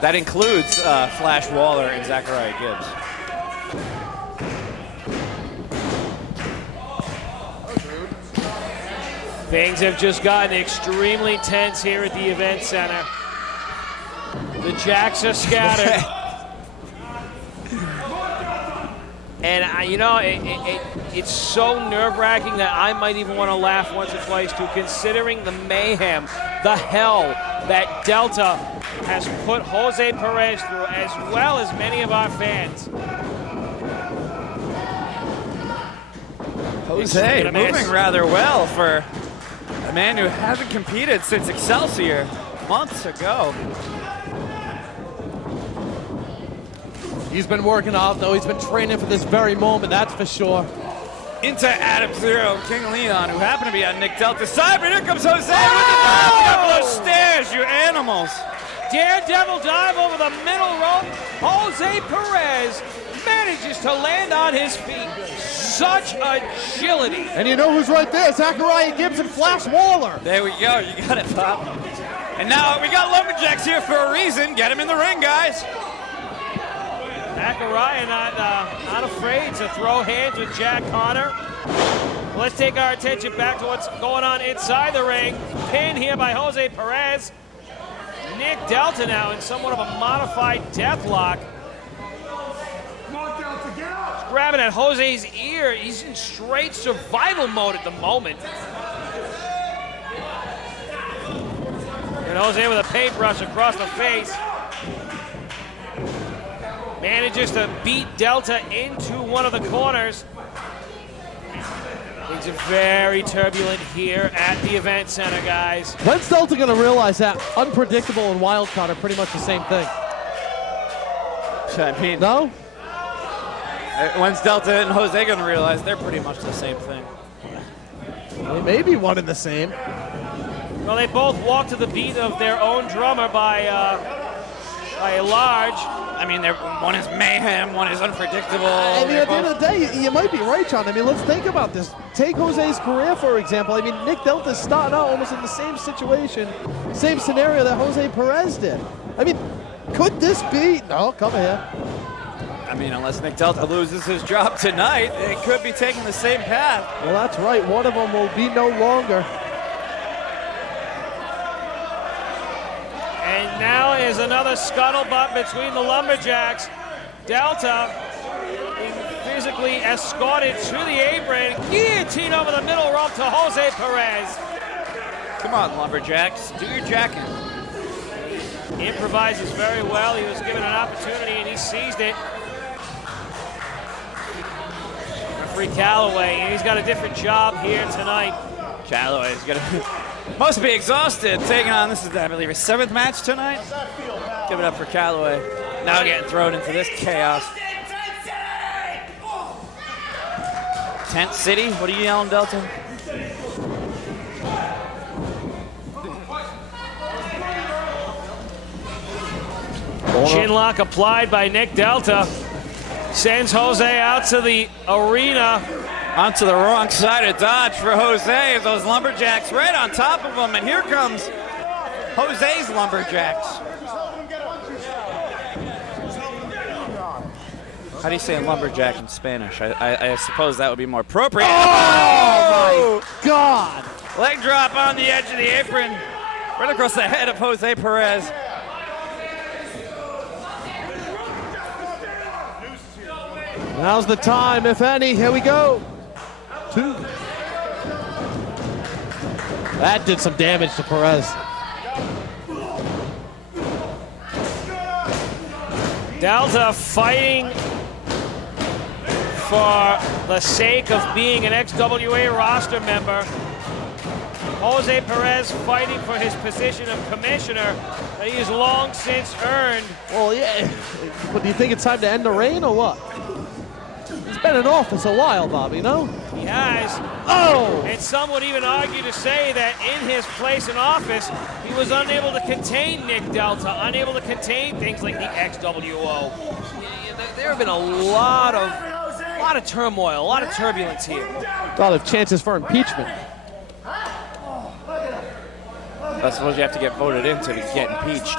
That includes Flash Waller and Zachariah Gibbs. Things have just gotten extremely tense here at the event center. The Jacks are scattered. And, you know, it's so nerve-wracking that I might even want to laugh once or twice too, considering the mayhem, the hell that Delta has put Jose Perez through, as well as many of our fans. Jose moving rather well for a man who hasn't competed since Excelsior months ago. He's been working out, though. He's been training for this very moment, that's for sure. Into Adam Zero, King Leon, who happened to be on Nick Delta's side, but here comes Jose with the dive up those stairs, you animals. Daredevil dive over the middle rope. Jose Perez manages to land on his feet. Such agility. And you know who's right there? Zachariah Gibbs and Flash Waller. There we go, you got it, Pop. And now we got Lumberjacks here for a reason. Get him in the ring, guys. Zachariah not afraid to throw hands with Jack Connor. Let's take our attention back to what's going on inside the ring. Pin here by Jose Perez. Nick Delta now in somewhat of a modified deathlock. He's grabbing at Jose's ear. He's in straight survival mode at the moment. And Jose with a paintbrush across the face. Manages to beat Delta into one of the corners. Things are very turbulent here at the event center, guys. When's Delta going to realize that unpredictable and wild card are pretty much the same thing? I mean, no? When's Delta and Jose going to realize they're pretty much the same thing? They may be one and the same. Well, they both walk to the beat of their own drummer by a large. I mean, one is mayhem, one is unpredictable. I mean, at the end of the day, you might be right, John. I mean, let's think about this. Take Jose's career, for example. I mean, Nick Delta's starting out almost in the same situation, same scenario that Jose Perez did. I mean, could this be? No, come here. I mean, unless Nick Delta loses his job tonight, it could be taking the same path. Well, that's right. One of them will be no longer. And now is another scuttlebutt between the Lumberjacks. Delta being physically escorted to the apron. Guillotine over the middle rope to Jose Perez. Come on, Lumberjacks, do your jacking. He improvises very well. He was given an opportunity and he seized it. Referee Calloway, and he's got a different job here tonight. Calloway's gonna must be exhausted taking on, this is, I believe, his 7th match tonight. Give it up for Calloway. Now getting thrown into this chaos. Tent City? What are you yelling, Delta? Chinlock applied by Nick Delta. Sends Jose out to the arena. Onto the wrong side of Dodge for Jose. Those Lumberjacks right on top of him. And here comes Jose's Lumberjacks. How do you say lumberjack in Spanish? I suppose that would be more appropriate. Oh, my God. Leg drop on the edge of the apron. Right across the head of Jose Perez. Now's the time, if any. Here we go. 2. That did some damage to Perez. Delta fighting for the sake of being an XWA roster member. Jose Perez fighting for his position of commissioner that he has long since earned. Well, yeah. But do you think it's time to end the reign or what? He's been in office a while, Bobby, no? He has. Oh! And some would even argue to say that in his place in office, he was unable to contain Nick Delta, unable to contain things like the XWO. There have been a lot of turmoil, a lot of turbulence here. A lot of chances for impeachment. I suppose you have to get voted in to get impeached.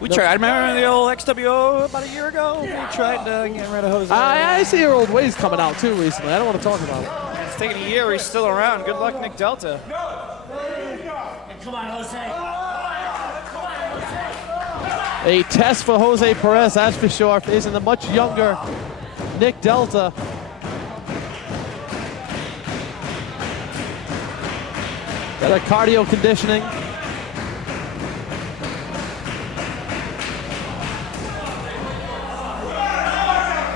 We tried. I remember the old XWA about a year ago. We tried getting rid of Jose. I see your old ways coming out too recently. I don't want to talk about it. It's taking a year. He's still around. Good luck, Nick Delta. Come on, Jose. A test for Jose Perez, that's for sure, facing the much younger Nick Delta. Got a cardio conditioning.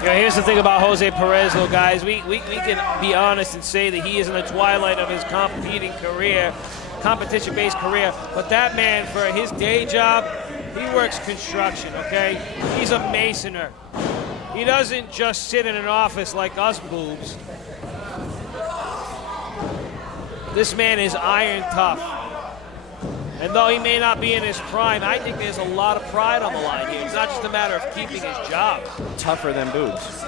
You know, here's the thing about Jose Perez, though, guys. We can be honest and say that he is in the twilight of his competition-based career. But that man, for his day job, he works construction, okay? He's a masoner. He doesn't just sit in an office like us boobs. This man is iron tough. And though he may not be in his prime, I think there's a lot of pride on the line here. It's not just a matter of keeping his job. Tougher than boobs.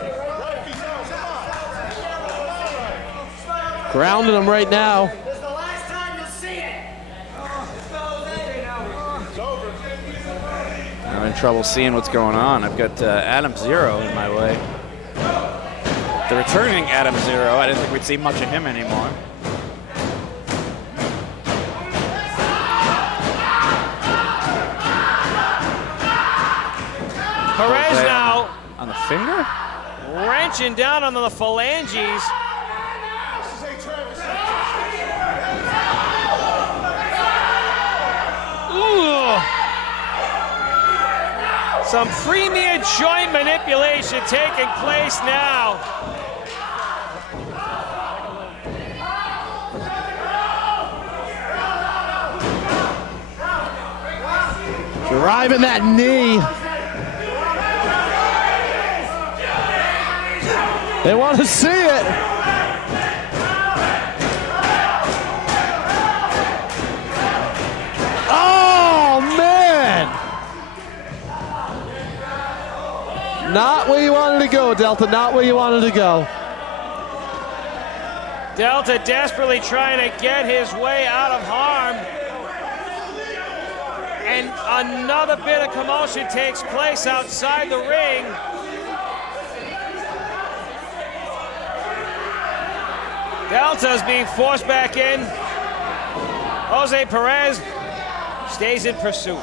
Grounding him right now. This is the last time you'll see it. I'm in trouble seeing what's going on. I've got Adam Zero in my way. The returning Adam Zero, I didn't think we'd see much of him anymore. Perez now on the finger? wrenching down on the phalanges. Ooh. Some premier joint manipulation taking place now. Driving that knee. They want to see it. Oh, man. Not where you wanted to go, Delta. Not where you wanted to go. Delta desperately trying to get his way out of harm. And another bit of commotion takes place outside the ring. Delta's being forced back in. Jose Perez stays in pursuit.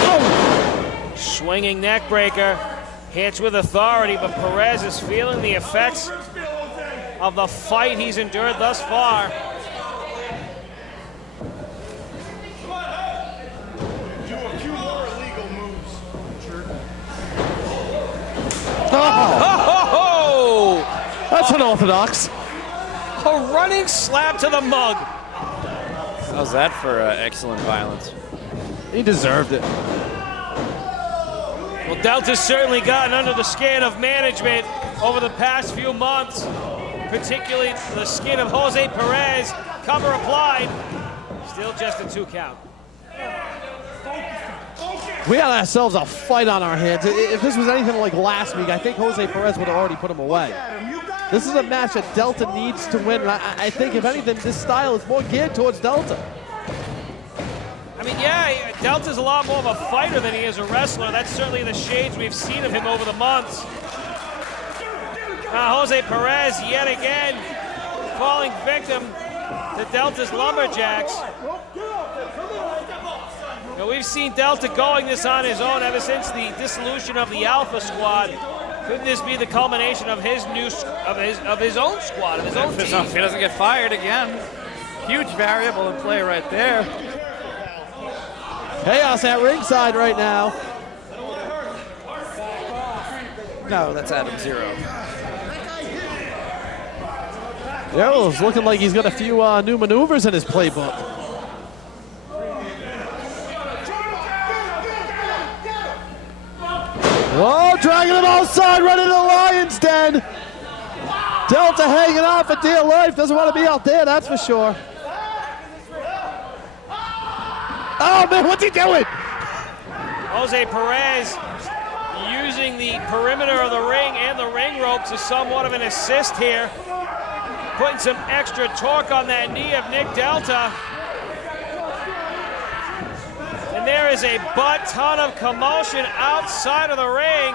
Oh. Swinging neck breaker. Hits with authority, but Perez is feeling the effects of the fight he's endured thus far. Oh. That's unorthodox. A running slap to the mug. How's that for excellent violence? He deserved it. Well, Delta's certainly gotten under the skin of management over the past few months, particularly the skin of Jose Perez. Cover applied. Still just a 2 count. We had ourselves a fight on our hands. If this was anything like last week, I think Jose Perez would have already put him away. This is a match that Delta needs to win. And I think, if anything, this style is more geared towards Delta. I mean, yeah, Delta's a lot more of a fighter than he is a wrestler. That's certainly the shades we've seen of him over the months. Jose Perez, yet again, falling victim to Delta's Lumberjacks. Now, we've seen Delta going this on his own ever since the dissolution of the Alpha Squad. Could this be the culmination of his own squad, of his own team? If he doesn't get fired again, huge variable in play right there. Chaos at ringside right now. No, that's Adam Zero. Daryl's looking like he's got a few new maneuvers in his playbook. Oh, dragging him outside, running to the Lion's Den. Delta hanging on for dear life. Doesn't want to be out there, that's for sure. Oh, man, what's he doing? Jose Perez using the perimeter of the ring and the ring ropes as somewhat of an assist here. Putting some extra torque on that knee of Nick Delta. there is a butt ton of commotion outside of the ring.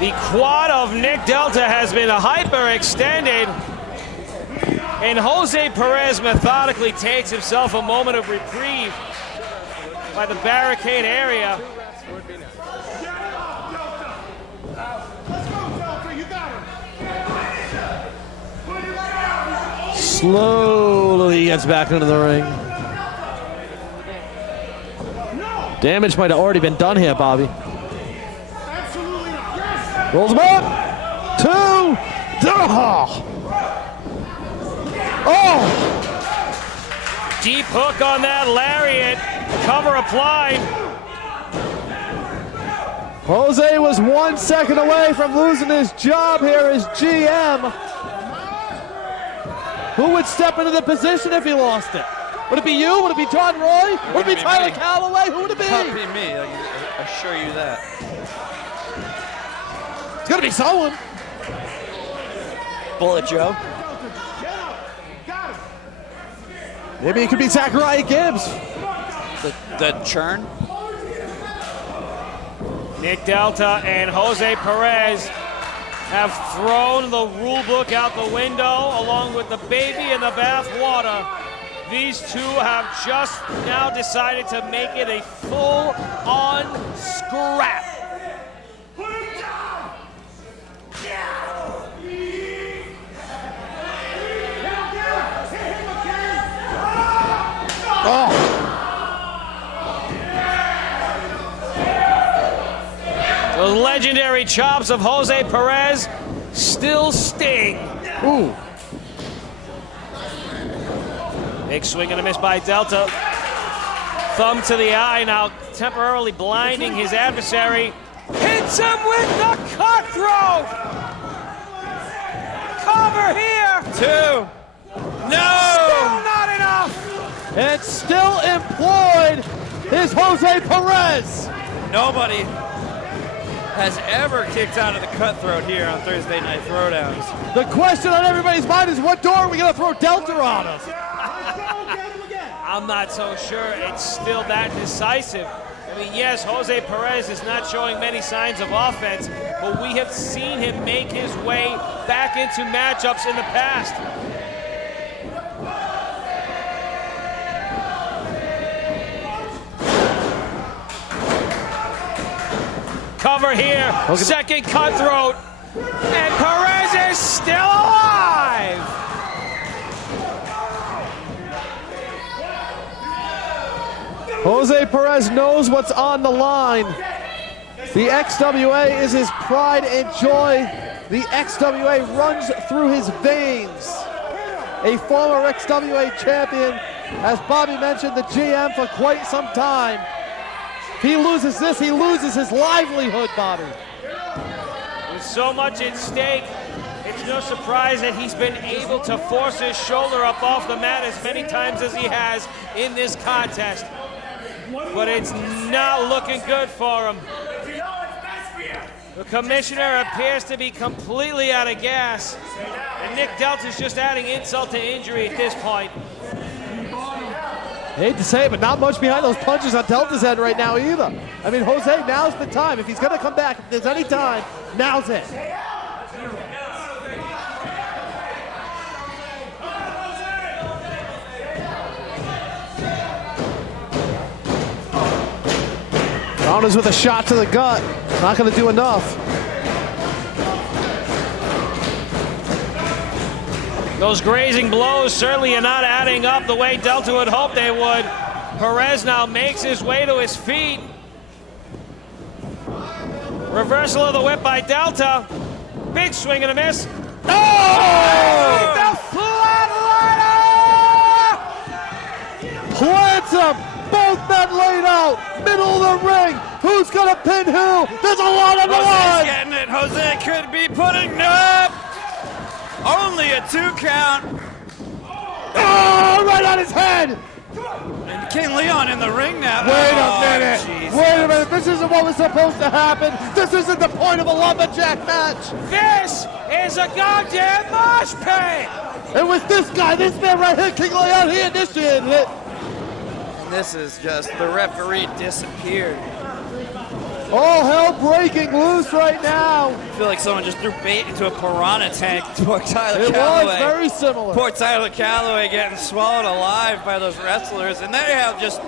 The quad of Nick Delta has been hyperextended, and Jose Perez methodically takes himself a moment of reprieve by the barricade area. Slowly he gets back into the ring. Damage might have already been done here, Bobby. Rolls him up. 2. Oh! Deep hook on that lariat. Cover applied. Jose was 1 second away from losing his job here as GM. Who would step into the position if he lost it? Would it be you? Would it be John Roy? Would it be Tyler Calloway? Who would it be? It would be me, I assure you that. It's gonna be someone. Bullet Joe. Maybe it could be Zachariah Gibbs. The churn. Nick Delta and Jose Perez have thrown the rule book out the window along with the baby in the bath water. These two have just now decided to make it a full-on scrap. Oh. The legendary chops of Jose Perez still sting. Ooh. Big swing and a miss by Delta. Thumb to the eye, now temporarily blinding his adversary. Hits him with the cutthroat! Cover here! 2. No! Still not enough! And still employed is Jose Perez. Nobody has ever kicked out of the cutthroat here on Thursday Night Throwdowns. The question on everybody's mind is, what door are we going to throw Delta out of? I'm not so sure it's still that decisive. I mean, yes, Jose Perez is not showing many signs of offense, but we have seen him make his way back into matchups in the past. Cover here, second cutthroat, and Perez is still alive! Jose Perez knows what's on the line. The XWA is his pride and joy. The XWA runs through his veins. A former XWA champion, as Bobby mentioned, the GM for quite some time. If he loses this, he loses his livelihood, Bobby. With so much at stake, it's no surprise that he's been able to force his shoulder up off the mat as many times as he has in this contest. But it's not looking good for him. The commissioner appears to be completely out of gas, and Nick Delta's just adding insult to injury at this point. Hate to say it, but not much behind those punches on Delta's head right now either. I mean, Jose, now's the time. If he's going to come back, if there's any time, now's it. Rounders with a shot to the gut. Not going to do enough. Those grazing blows certainly are not adding up the way Delta would hope they would. Perez now makes his way to his feet. Reversal of the whip by Delta. Big swing and a miss. Oh! The flatliner! Plants him. Both men laid out. Middle of the ring. Who's going to pin who? There's a lot on the Jose's line. getting it. Jose could be putting up. Only a 2 count. Oh, right on his head. And King Leon in the ring now. Wait Oh, a minute. jeez. Wait a minute. This isn't what was supposed to happen. This isn't the point of a lumberjack match. This is a goddamn mosh pit! It was this guy, this man right here, King Leon. He initiated it. And this is just, the referee disappeared. All hell breaking loose right now. I feel like someone just threw bait into a piranha tank toward Tyler It Calloway. was very similar. Poor Tyler Calloway getting swallowed alive by those wrestlers, and they have just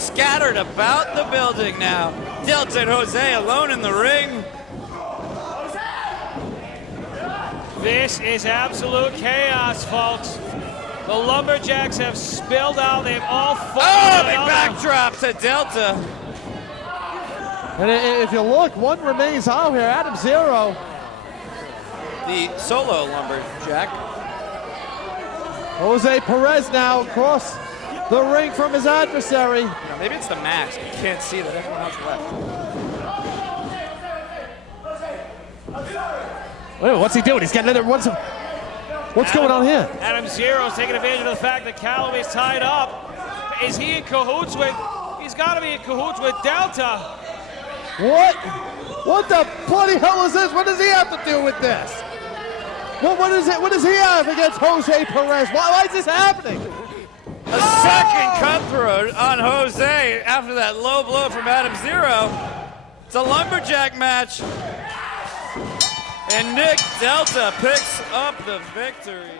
scattered about the building now. Delta and Jose alone in the ring. This is absolute chaos, folks. The Lumberjacks have spilled out. They've all Oh, fallen. big backdrop to Delta. And if you look, one remains out here, Adam Zero. The solo Lumberjack. Jose Perez now across the ring from his adversary. You know, maybe it's the mask. You can't see that everyone else left. Wait, what's he doing? He's getting in. What's going on here? Adam Zero's taking advantage of the fact that Calloway's tied up. Is he in cahoots with? He's got to be in cahoots with Delta. What? What the bloody hell is this? What does he have to do with this? What is it? What does he have against Jose Perez? Why is this happening? A second cutthroat on Jose after that low blow from Adam Zero. It's a Lumberjack match. And Nick Delta picks up the victory.